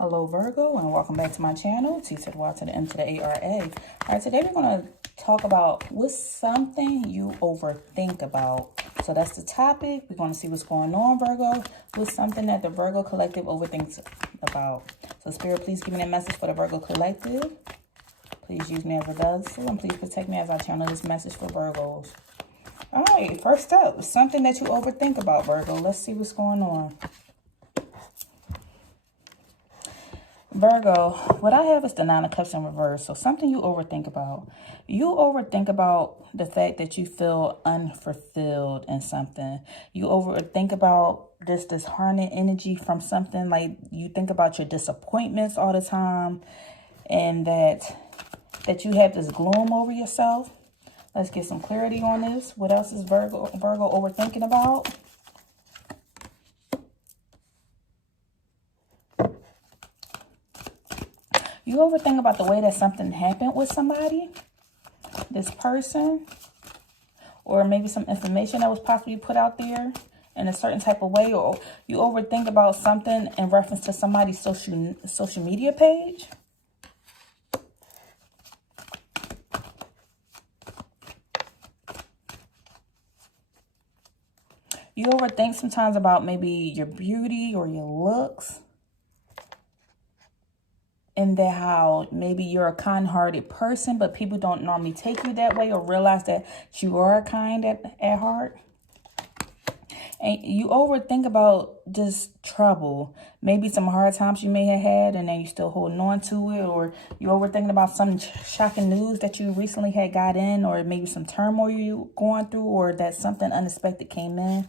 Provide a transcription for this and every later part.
Hello Virgo, and welcome back to my channel, T to the Y to the M to the ARA. All right, today we're going to talk about what's something you overthink about. So that's the topic. We're going to see what's going on, Virgo. What's something that the Virgo Collective overthinks about. So Spirit, please give me that message for the Virgo Collective. Please use me as a vessel, and please protect me as I channel this message for Virgos. All right, first up, something that you overthink about, Virgo. Let's see what's going on. Virgo, what I have is the Nine of Cups in reverse. So something you overthink about. You overthink about the fact that you feel unfulfilled in something. You overthink about this disheartening energy from something. Like you think about your disappointments all the time. And that you have this gloom over yourself. Let's get some clarity on this. What else is Virgo overthinking about? You overthink about the way that something happened with somebody, this person, or maybe some information that was possibly put out there in a certain type of way, or you overthink about something in reference to somebody's social media page. You overthink sometimes about maybe your beauty or your looks. And that how maybe you're a kind-hearted person, but people don't normally take you that way or realize that you are kind at heart. And you overthink about just trouble. Maybe some hard times you may have had and then you still holding on to it. Or you overthinking about some shocking news that you recently had got in. Or maybe some turmoil you going through. Or that something unexpected came in.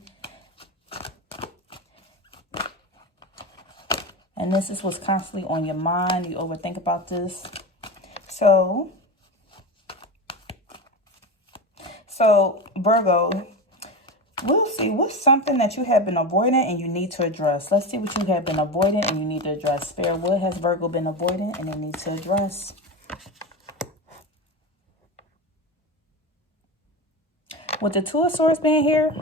And this is what's constantly on your mind. You overthink about this. So Virgo, we'll see what's something that you have been avoiding and you need to address. Let's see what you have been avoiding and you need to address. Spirit, what has Virgo been avoiding and they need to address? With the Two of Swords being here,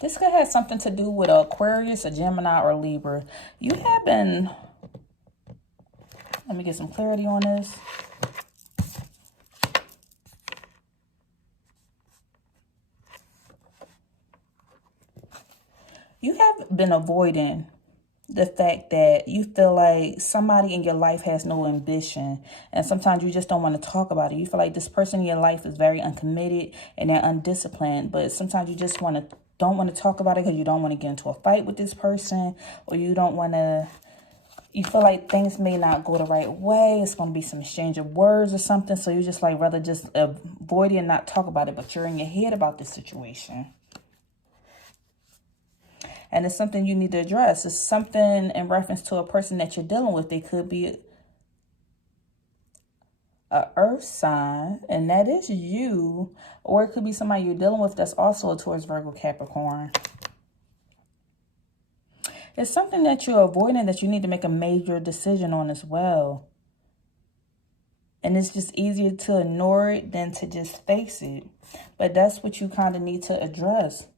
this could have something to do with Aquarius, a Gemini, or Libra. You have been... Let me get some clarity on this. You have been avoiding the fact that you feel like somebody in your life has no ambition. And sometimes you just don't want to talk about it. You feel like this person in your life is very uncommitted and they're undisciplined. But sometimes you just don't want to talk about it because you don't want to get into a fight with this person, or you feel like things may not go the right way. It's going to be some exchange of words or something. So you just like rather just avoid it and not talk about it, but you're in your head about this situation. And it's something you need to address. It's something in reference to a person that you're dealing with. They could be a earth sign, and that is you, or it could be somebody you're dealing with that's also a Taurus, Virgo, Capricorn. It's something that you're avoiding that you need to make a major decision on as well. And it's just easier to ignore it than to just face it. But that's what you kind of need to address.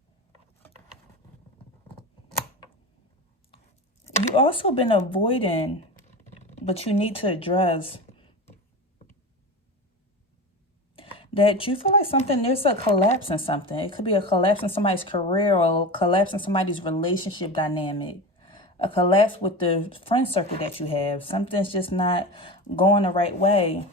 You've also been avoiding, but you need to address that you feel like there's a collapse in something. It could be a collapse in somebody's career or a collapse in somebody's relationship dynamic. A collapse with the friend circle that you have. Something's just not going the right way.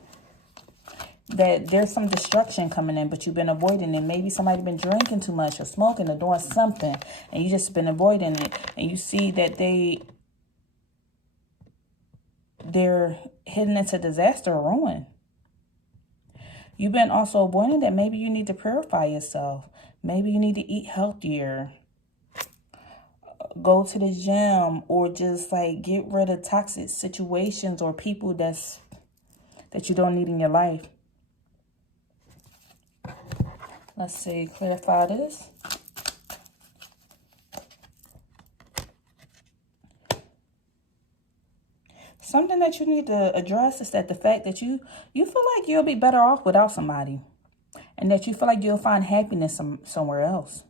That there's some destruction coming in, but you've been avoiding it. Maybe somebody been drinking too much or smoking or doing something, and you just been avoiding it. And you see that they're heading into disaster or ruin. You've been also avoiding that maybe you need to purify yourself. Maybe you need to eat healthier. Go to the gym, or just like get rid of toxic situations or people that you don't need in your life. Let's see, clarify this. Something that you need to address is that the fact that you feel like you'll be better off without somebody. And that you feel like you'll find happiness somewhere else.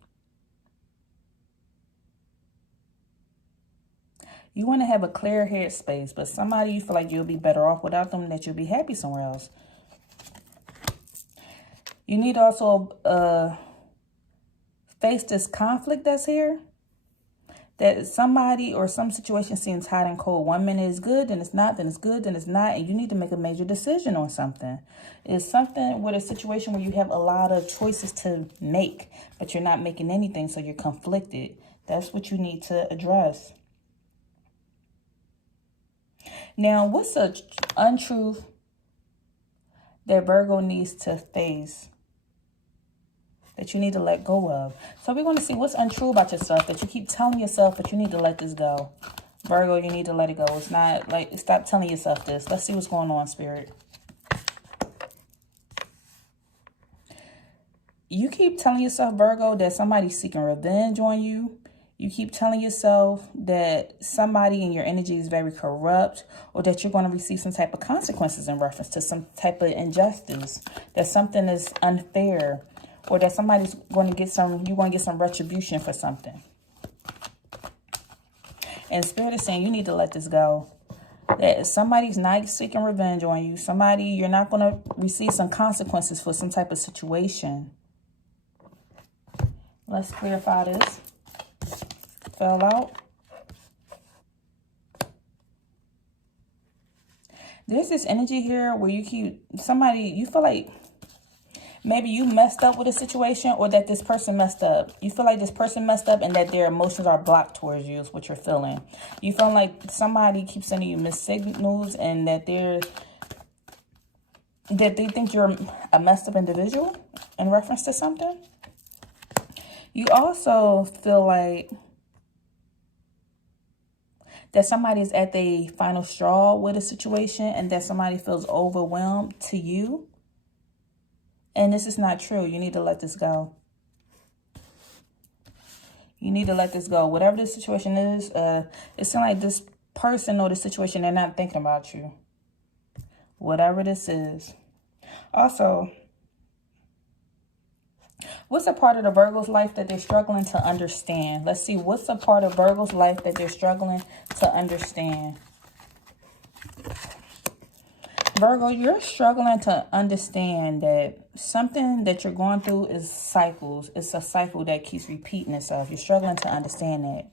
You want to have a clear head space, but somebody you feel like you'll be better off without them, that you'll be happy somewhere else. You need to also face this conflict that's here. That somebody or some situation seems hot and cold. 1 minute is good, then it's not, then it's good, then it's not. And you need to make a major decision on something. It's something with a situation where you have a lot of choices to make, but you're not making anything, so you're conflicted. That's what you need to address. Now, what's an untruth that Virgo needs to face, that you need to let go of? So we're going to see what's untrue about yourself that you keep telling yourself, but you need to let this go. Virgo, you need to let it go. It's not like, stop telling yourself this. Let's see what's going on, Spirit. You keep telling yourself, Virgo, that somebody's seeking revenge on you. You keep telling yourself that somebody in your energy is very corrupt, or that you're going to receive some type of consequences in reference to some type of injustice, that something is unfair, or that somebody's going to get you're going to get some retribution for something. And Spirit is saying you need to let this go. That somebody's not seeking revenge on you. You're not going to receive some consequences for some type of situation. Let's clarify this. Fell out. There's this energy here where you feel like maybe you messed up with a situation, or that this person messed up. You feel like this person messed up and that their emotions are blocked towards you is what you're feeling. You feel like somebody keeps sending you missed signals, and that they think you're a messed up individual in reference to something. You also feel like that somebody is at the final straw with a situation, and that somebody feels overwhelmed to you. And this is not true. You need to let this go. You need to let this go. Whatever the situation is, it seems like this person or the situation, they're not thinking about you. Whatever this is. Also, what's a part of the Virgo's life that they're struggling to understand? Let's see. What's a part of Virgo's life that they're struggling to understand? Virgo, you're struggling to understand that something that you're going through is cycles. It's a cycle that keeps repeating itself. You're struggling to understand that.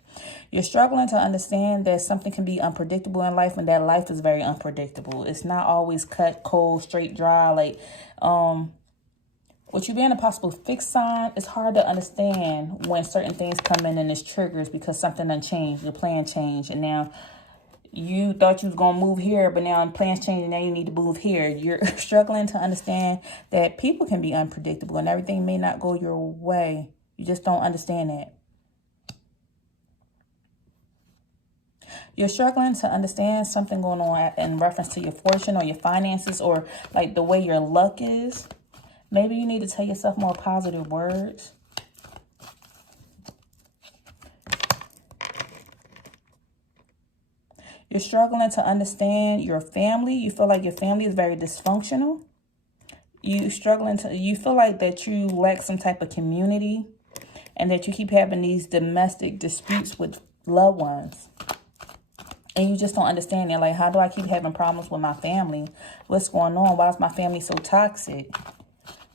You're struggling to understand that something can be unpredictable in life, and that life is very unpredictable. It's not always cut, cold, straight, dry. Like, with you being a possible fixed sign, it's hard to understand when certain things come in and it's triggers because something done changed. Your plan changed, and now you thought you was going to move here, but now plans change and now you need to move here. You're struggling to understand that people can be unpredictable and everything may not go your way. You just don't understand that. You're struggling to understand something going on in reference to your fortune or your finances, or like the way your luck is. Maybe you need to tell yourself more positive words. You're struggling to understand your family. You feel like your family is very dysfunctional. You feel like that you lack some type of community, and that you keep having these domestic disputes with loved ones. And you just don't understand it. Like, how do I keep having problems with my family? What's going on? Why is my family so toxic?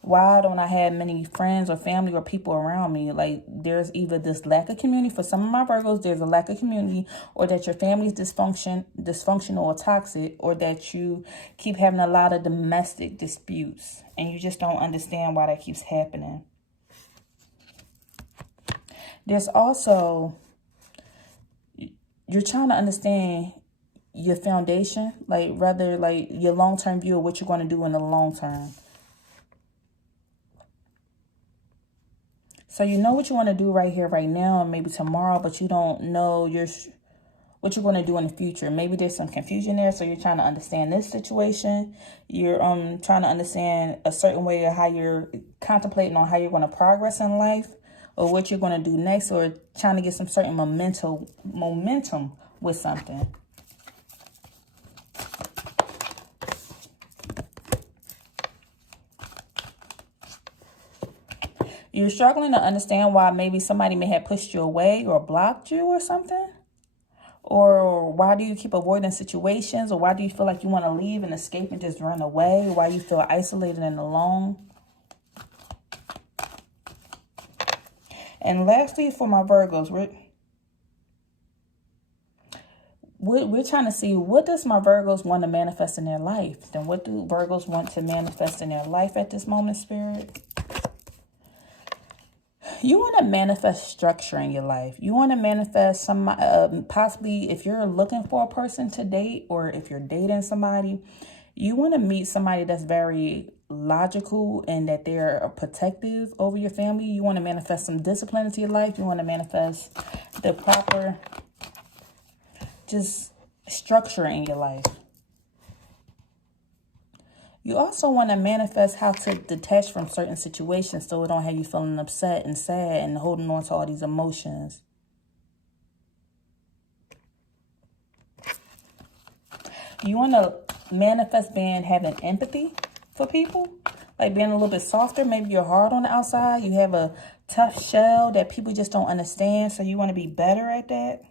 Why don't I have many friends or family or people around me? Like, there's either this lack of community. For some of my Virgos, there's a lack of community, or that your family's dysfunctional or toxic, or that you keep having a lot of domestic disputes and you just don't understand why that keeps happening. There's also, you're trying to understand your foundation, like rather like your long-term view of what you're going to do in the long term. So you know what you want to do right here, right now, and maybe tomorrow, but you don't know what you're going to do in the future. Maybe there's some confusion there, so you're trying to understand this situation. You're trying to understand a certain way of how you're contemplating on how you're going to progress in life, or what you're going to do next, or trying to get some certain momentum with something. You're struggling to understand why maybe somebody may have pushed you away or blocked you or something. Or why do you keep avoiding situations? Or why do you feel like you want to leave and escape and just run away? Why you feel isolated and alone? And lastly, for my Virgos, we're trying to see, what does my Virgos want to manifest in their life? Then what do Virgos want to manifest in their life at this moment, Spirit? You want to manifest structure in your life. You want to manifest some, possibly if you're looking for a person to date, or if you're dating somebody, you want to meet somebody that's very logical and that they're protective over your family. You want to manifest some discipline into your life. You want to manifest the proper just structure in your life. You also want to manifest how to detach from certain situations so it don't have you feeling upset and sad and holding on to all these emotions. You want to manifest having empathy for people, like being a little bit softer. Maybe you're hard on the outside. You have a tough shell that people just don't understand, so you want to be better at that.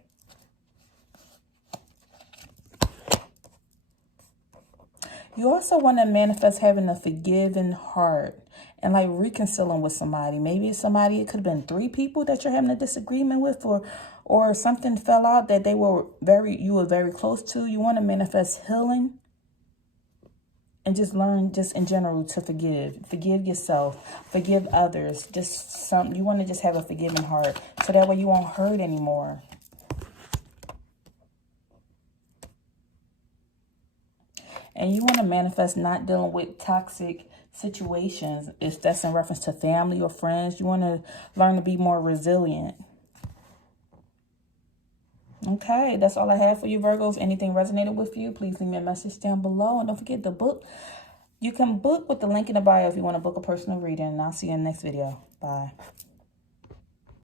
You also want to manifest having a forgiving heart and like reconciling with somebody. Maybe it's somebody, it could have been 3 people that you're having a disagreement with, or something fell out that you were very close to. You want to manifest healing and just learn, just in general, to forgive yourself, forgive others. You want to just have a forgiving heart so that way you won't hurt anymore. And you want to manifest not dealing with toxic situations. If that's in reference to family or friends, you want to learn to be more resilient. Okay, that's all I have for you, Virgos. If anything resonated with you, please leave me a message down below. And don't forget to book. You can book with the link in the bio if you want to book a personal reading. And I'll see you in the next video. Bye.